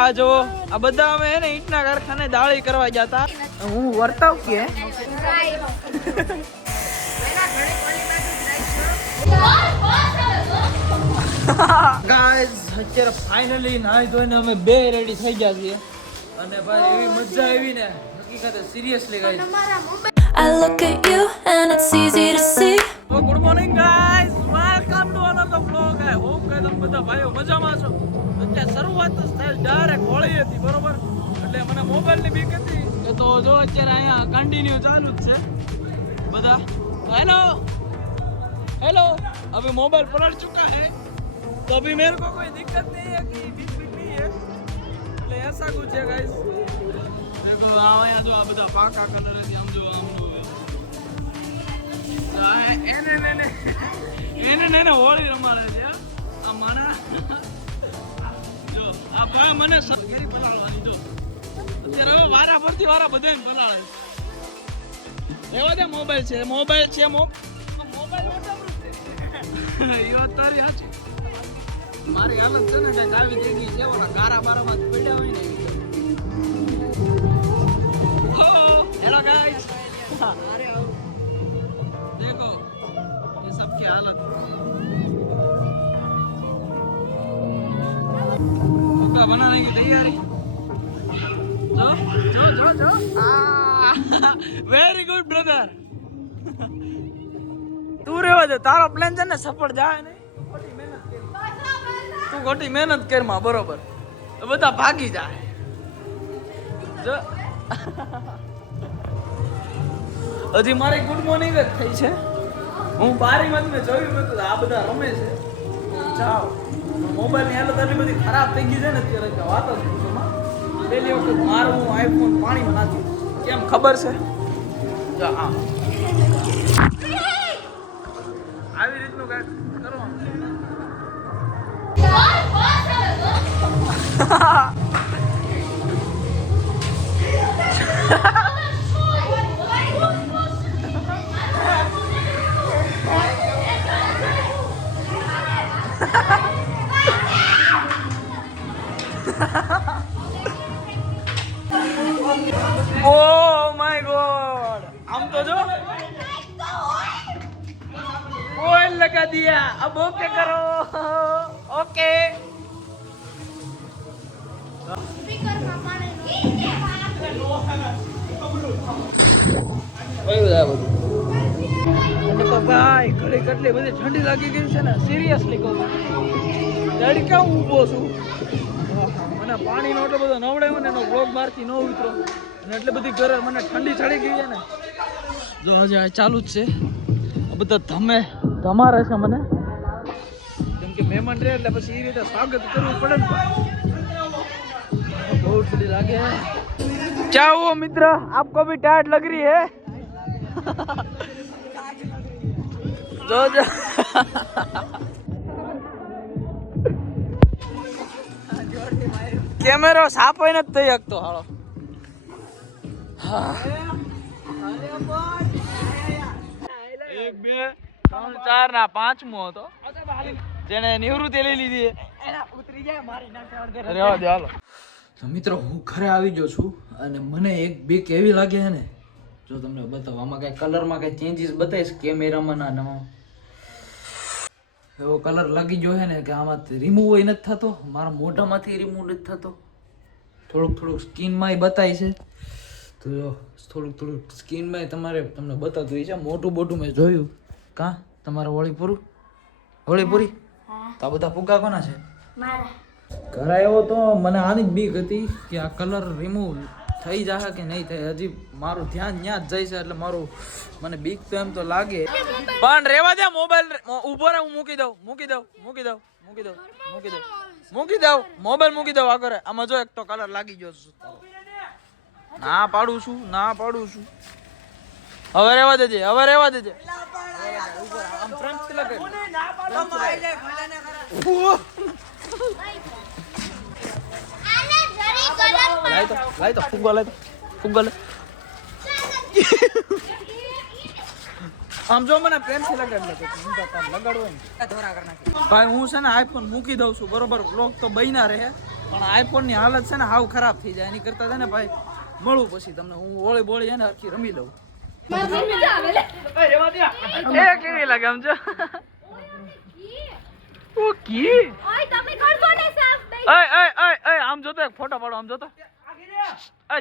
આ જો આ બધા અમે હે ને ઈંટના કારખાને દાળી કરવા ગયા હતા હું વર્તાવ કે? ગાઈઝ અત્યારે ફાઇનલી નાહી ધોઈને અમે બે રેડી થઈ ગયા છીએ. અને ભાઈ એવી મજા આવી ને. હકીકતે seriously guys I look at you and it's easy to see. તો ગુડ મોર્નિંગ ગાઈઝ બધા ભાઈઓ મજામાં છો? અત્યારે શરૂઆત થાય ડાયરેક્ટ હોળી હતી, બરોબર? એટલે મને મોબાઈલની બીક હતી. તો જો અત્યારે અહીંયા કન્ટિન્યુ ચાલુ જ છે. બધા હેલો? હેલો? અભી મોબાઈલ પલટ ચુકા હે તો અભી મેરે કો કોઈ દિક્કત નહીં હે કે બીક બીક નહીં હે. એટલે એસા કુછ છે ગાઈસ देखो આ અહીંયા જો આ બધા પાકા કલર હતી, આમ જો, આમ એને એને એને એને હોળી રમાડે છે આ મને સગીરી પલાળવાની જો. અત્યારે હવે વારા ફરતી વારા પલાળે છે. એવા દે મોબાઈલ છે મોબાઈલ છે મો મોબાઈલ એ વાત તારી સાચી. મારી હાલત છે ને કંઈક આવી થઈ ગઈ છે ઓલા ગારા બારામાં પડ્યા હોય વેરી ગુડ બ્રધર તું રેવા દે, તારો પ્લાન છે ને સફળ જાય ને તું ખોટી મહેનત કરમાં, બરોબર. તો બધા ભાગી જાય. જો. હજી મારી ગુડ મોર્નિંગ જ થઈ છે. હું બારીમાં મેં જોયું હતું આ બધા રમે છે. જાઓ. મોબાઈલની હાલત એટલી બધી ખરાબ થઈ ગઈ છે ને અત્યારે વાત જ પહેલી વખત મારું આઈફોન પાણીમાં નાખ્યું. કેમ ખબર છે? આવી રીતનું કાંઈક કરવાનું ઓ માય ગોડ આમ તો જો. ઓઇલ લગા દિયા. અબ ઓકે કરો. ઓકે ભાઈ ઘરે કેટલી બધી ઠંડી લાગી ગઈ છે ને સિરિયસલી કહું તડકા હું ઊભો છું? મને પાણીનો એટલો બધો નવડાવ્યો ને એનો બ્લોગ બહારથી ન ઉતરો અને એટલી બધી ઘરે મને ઠંડી ચડી ગઈ છે ને જો હજી આ ચાલુ જ છે આ બધા ધમે ધમારે છે મને કેમ કે મહેમાન રહે એટલે પછી એ રીતે સ્વાગત કરવું પડે ને બહુ ઠંડી લાગે क्या हुआ मित्र आपको भी टाइट लग रही है जो जो કેમેરો સાપો નથી થઈ શકતો હાલો. એક બે ત્રણ ચાર ના પાંચમો હતો. જેને નિવૃત્તિ લઈ લીધી. રહેવા દે હાલો. તો મિત્રો હું ઘરે આવી ગયો છું અને મને એક બીક એવી લાગે છે ને. જો તમને બતાવો આમાં કઈ કલરમાં કઈ ચેન્જીસ બતાવીશ? કેમેરામાં ના નવા એવો કલર લાગી ગયો છે ને કે આમાંથી રિમૂવ નથી થતો. મારા મોઢામાંથી રિમૂવ નથી થતો. થોડુંક થોડુંક સ્કિનમાંય બતાય છે. તો જો થોડુંક થોડુંક સ્કિનમાંય તમારે તમને બતાવતું હોય છે. મોટું મોટું મેં જોયું. કાં? તમારે હોળી પૂરું હોળી પૂરી તો આ બધા ફુગ્ગા કોના છે? ઘરે આવ્યો તો મને આની જ બીક હતી કે આ કલર રિમૂવ થઈ જશે કે નહીં થાય. હજી મારું ધ્યાન ત્યાં જ જાય છે એટલે મારું મને બીક તો એમ તો લાગે. પણ રેવા દે મોબાઈલ હું મૂકી દઉં મૂકી દઉં મૂકી દઉં મૂકી દઉં મૂકી દઉં. મૂકી દઉં મોબાઈલ મૂકી દઉં આગળ આમાં જો એક તો કલર લાગી ગયો છું ના પાડું છું ના પાડું છું. હવે રહેવા દેજે હવે રહેવા દેજે. લાય તો ફુગ્ગો લાઈ તો ફુગ્ગો લાય આમ જો મને પ્રેમથી લગાડી લે હું તો આમ લગાડવો ને ભાઈ હું છે ને આઈફોન મૂકી દઉં છું. બરોબર બ્લોક તો બન્યા રહે પણ આઈફોનની હાલત છે ને હાવ ખરાબ થઈ જાય. એની કરતા છે ને ભાઈ મળું પછી તમને. હું હોળી બોળી છે ને આખી રમી લઉં. એ કેવી લાગે આમ જો? આમ જોતો એક ફોટો પાડો આમ જોતો.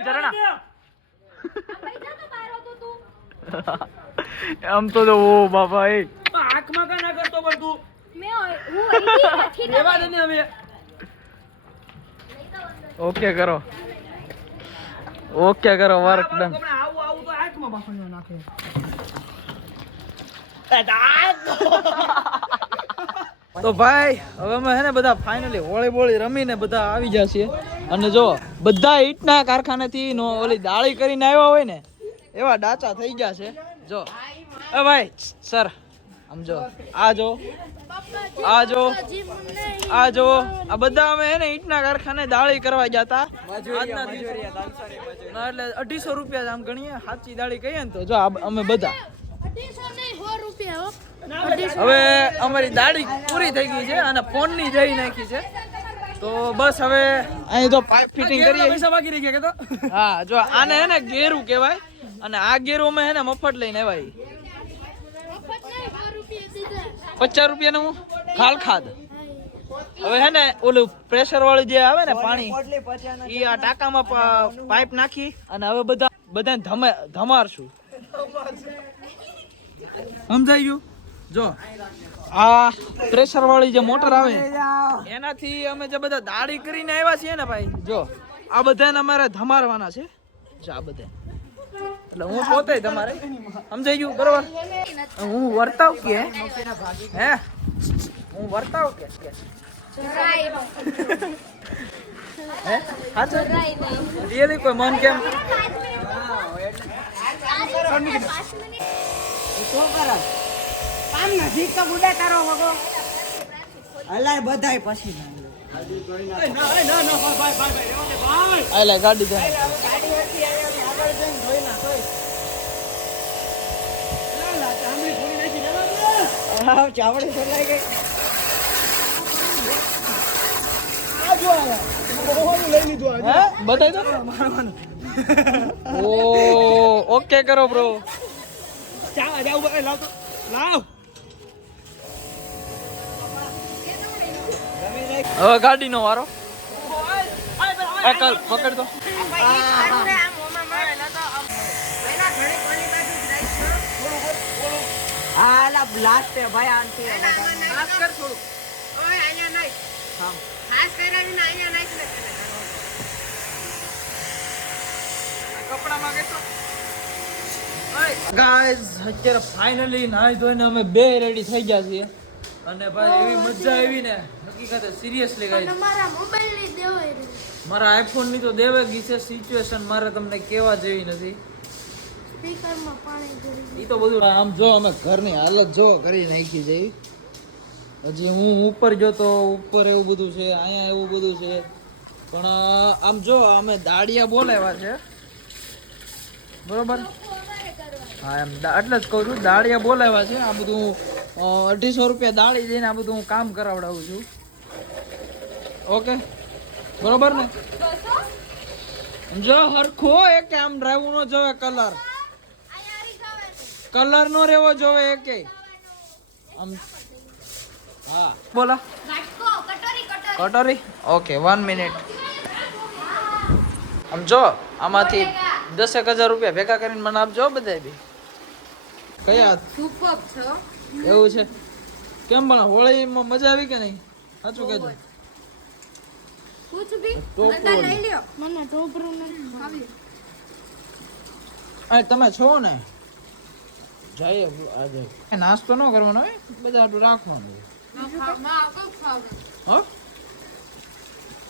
ઝરણા. આમ તો જો ઓ એ આંખમાં કા ના કરતો પણ તું. હું રેવા દે ને હવે ઓકે કરો. ઓકે કરો વર્ક ડન આવું આવું તો આંખમાં પાછળ નાખે. તો ભાઈ હવે અમે હે ને બધા ફાઇનલી હોળી બોળી રમીને બધા આવી ગયા છીએ. અને જો બધા ઈટના કારખાનેથી નો ઓલી દાળી કરીને આવ્યા હોય ને એવા ડાચા થઈ ગયા છે. જો. એ ભાઈ સર આમ જો. આ જો. આ જો. આ જો. આ બધા અમે હે ને ઈટના કારખાને દાળી કરવા ગયા હતા. ના, એટલે અઢીસો રૂપિયા આમ ગણીએ. સાચી દાળી કહીએ ને તો. જો આ અમે બધા. હવે અમારી દાળી પૂરી થઈ ગઈ છે અને ફોનની જઈ નાખી છે. તો બસ હવે અહીં તો પાઇપ ફિટિંગ કરીએ. પૈસા બાકી રહી ગયા કે તો? હા જો આને હે ને ગેરું કહેવાય. અને આ ગેરું અમે હે ને મફત લઈને આવ્યા. પચાસ પચાસ રૂપિયાનું ખાલ ખાદ. હવે હે ને ઓલું પ્રેશર વાળું જે આવે ને પાણી એ આ ટાંકામાં પાઇપ નાખી અને હવે બધા, બધાને ધમે, ધમારશું. સમજાઈ ગયું? જો, આ પ્રેશર વાળી જે મોટર આવે, એનાથી અમે જે બધા દાડી કરીને આવ્યા છીએ ને ભાઈ, જો, આ બધાને અમારે ધમારવાના છે. જો, આ બધા એટલે હું પોતે તમારે સમજાઈ ગયું? બરોબર? હું વર્તાવ કે? હે? હું વર્તાવ કે? હે? હાચું? રિયલી કોઈ મન કેમ? આમ નજીક તો તારો વગો બધાય પછી ના ના ના ના ભાઈ ભાઈ ભાઈ ભાઈ ગાડી હતી આગળ જઈને જોઈ ના તોય લા ચામડી ફોડી નાખી રેવા દે હા ચામડી ગઈ બતાવી દો ઓ ઓકે કરો બ્રો લાવ તો લાવ હવે ગાડીનો વારો એ પકડ દો હા લા બ્લાસ્ટ છે ભાઈ આંટી ખાસ કર થોડું કપડામાં કેતો ગાઈઝ અત્યારે ફાઇનલી નાહી ધોઈને અમે બે રેડી થઈ ગયા છીએ. અને ભાઈ એવી મજા આવી ને હકીકતે સિરિયસલી ગાઈઝ મારા આઈફોનની તો દેવે ગઈ છે. સિચ્યુએશન મારે તમને કેવા જેવી નથી. ઈ તો બધું આમ જો અમે ઘરની હાલત જો કરી નાખી જઈ. હજી હું ઉપર જોતો ઉપર એવું બધું છે અહીંયા એવું બધું છે. પણ આમ જો અમે દાડિયા બોલાવ્યા છે. બરોબર? હા એમ એટલે જ કહું છું દાળિયા બોલાવ્યા છે. આ બધું અઢીસો રૂપિયા દાળી દઈને આ બધું હું કામ કરાવડાવું છું. ઓકે? બરોબર ને? જો હરખો એક આમ ડ્રાઈવ નો જોવે કલર. કલર નો રેવો જોવે એકે. આમ હા. બોલો. કટોરી ઓકે વન મિનિટ આમ જો આમાંથી દસેક હજાર રૂપિયા ભેગા કરીને મને આપજો બધા બી. કયા? એવું છે? કેમ પણ હોળીમાં મજા આવી કે નહીં? સાચું કહેજો. ટોપરું આ તમે છો ને? જઈએ આજે. નાસ્તો ન કરવાનો હોય? બધા આટલું રાખવાનું. હો?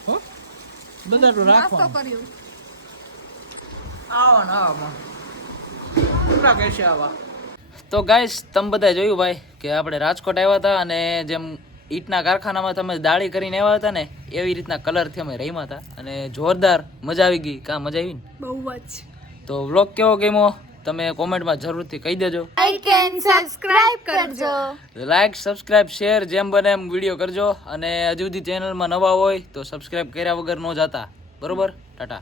હો? બધા આટલું રાખવાનું. આવો ને આવો કહેશે આવા. તો ગાઈસ તમે બધા જોયું ભાઈ કે આપણે રાજકોટ આવ્યા હતા અને જેમ ઈટના કારખાનામાં તમે દાળી કરીને આવ્યા હતા ને એવી રીતના કલરથી અમે રમ્યા હતા. અને જોરદાર મજા આવી ગઈ. કા મજા આવી ને? બહુ જ. તો વ્લોગ કેવો ગમ્યો? તમે કોમેન્ટમાં જરૂરથી કહી દેજો. લાઈક એન્ડ સબસ્ક્રાઇબ કરજો. લાઈક સબસ્ક્રાઇબ શેર જેમ બને એમ વીડિયો કરજો. અને હજુ સુધી ચેનલમાં નવા હોય તો સબસ્ક્રાઇબ કર્યા વગર ન જાતા. બરોબર? ટાટા.